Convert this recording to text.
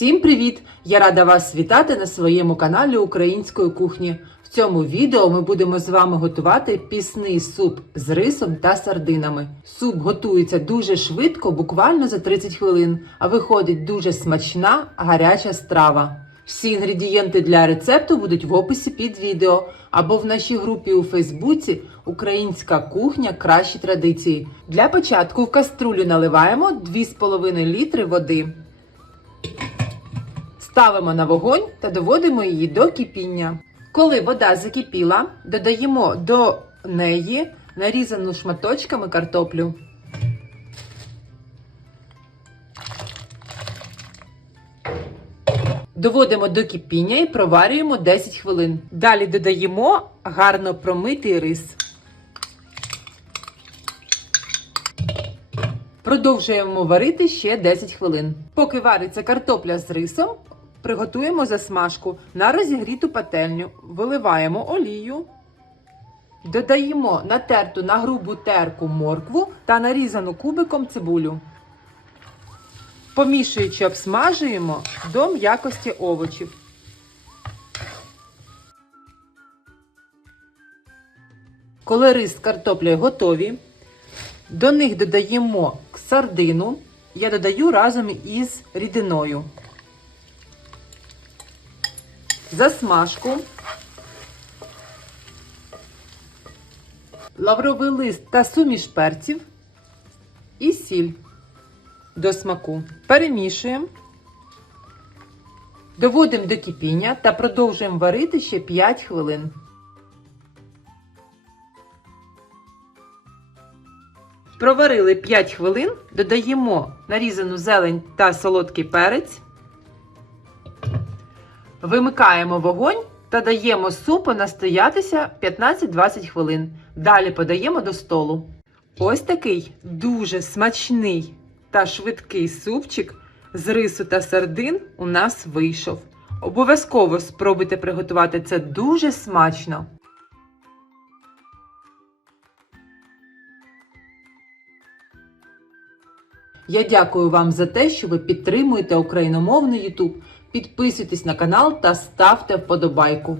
Всім привіт! Я рада вас вітати на своєму каналі Української кухні. В цьому відео ми будемо з вами готувати пісний суп з рисом та сардинами. Суп готується дуже швидко, буквально за 30 хвилин, а виходить дуже смачна гаряча страва. Всі інгредієнти для рецепту будуть в описі під відео або в нашій групі у Фейсбуці Українська кухня кращі традиції. Для початку в каструлю наливаємо 2,5 літри води. Ставимо на вогонь та доводимо її до кипіння. Коли вода закипіла, додаємо до неї нарізану шматочками картоплю. Доводимо до кипіння і проварюємо 10 хвилин. Далі додаємо гарно промитий рис. Продовжуємо варити ще 10 хвилин. Поки вариться картопля з рисом, приготуємо засмажку на розігріту пательню, виливаємо олію, додаємо натерту на грубу терку моркву та нарізану кубиком цибулю. Помішуючи, обсмажуємо до м'якості овочів. Коли рис з картоплею готові, до них додаємо сардину. Я додаю разом із рідиною. Засмажку. Лавровий лист та суміш перців і сіль до смаку. Перемішуємо. Доводимо до кипіння та продовжуємо варити ще 5 хвилин. Проварили 5 хвилин, додаємо нарізану зелень та солодкий перець. Вимикаємо вогонь та даємо супу настоятися 15-20 хвилин. Далі подаємо до столу. Ось такий дуже смачний та швидкий супчик з рису та сардин у нас вийшов. Обов'язково спробуйте приготувати це дуже смачно. Я дякую вам за те, що ви підтримуєте україномовний YouTube. Підписуйтесь на канал та ставте вподобайку.